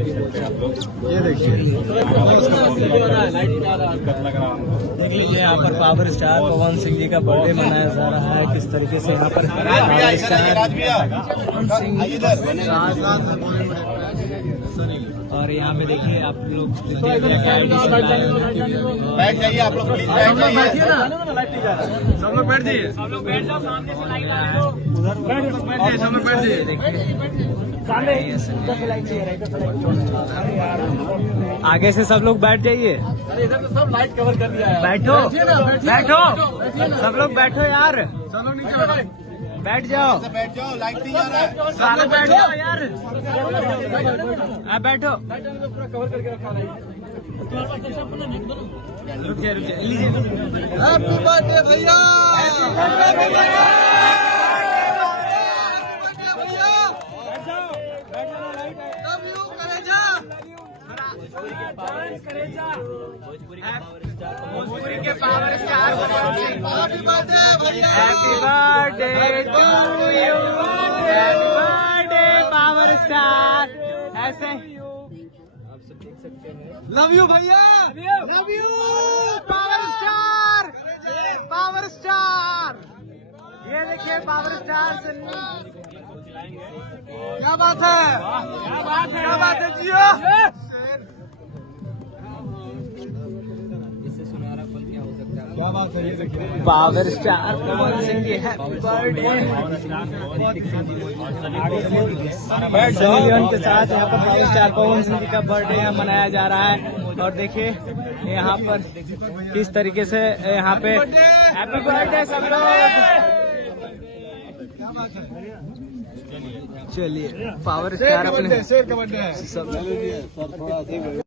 ये देखिए देख लीजिए यहाँ पर पावर स्टार पवन सिंह जी का बर्थडे मनाया जा रहा है। किस तरीके से यहाँ पर पावर स्टार पवन सिंह और यहाँ पे देखिए आप लोग बैठ जाइए, आप लोग प्लीज बैठ जाइए। सब लोग बैठ जाइए, सब लोग बैठ जाओ, सामने से लाइट आ रही हो, उधर बैठ जाइए, सब लोग बैठ जाइए। आगे से सब लोग बैठ जाइए। अरे इधर तो सब लाइट कवर कर दिया है। बैठो बैठो सब लोग बैठो यार, सब लोग नीचे बैठ जाओ, बैठ जाओ, लाइट नहीं आ रहा है। सब लोग बैठ जाओ यार, आप बैठो। पूरा कवर करके रखा है। रुकिए लीजिए। हैप्पी बर्थडे भैया, भोजपुरी के पावर स्टार हैप्पी बर्थडे भैया, happy birthday to you, happy birthday power star. ऐसे आप सब देख सकते हैं। लव यू भैया, love you power star, power star. ये देखिए पावर स्टार से क्या बात है, क्या बात है, क्या बात है जियो। क्या बात है, ये देखिए power star Pawan Singh ji happy birthday. Sunny Leone के साथ यहाँ पर पावर स्टार पवन सिंह जी का बर्थडे यहाँ मनाया जा रहा है। और देखिए यहाँ पर किस तरीके से यहाँ पे हैप्पी बर्थडे सब लोग। चलिए पावर स्टार अपने शेर का बर्थडे है। सब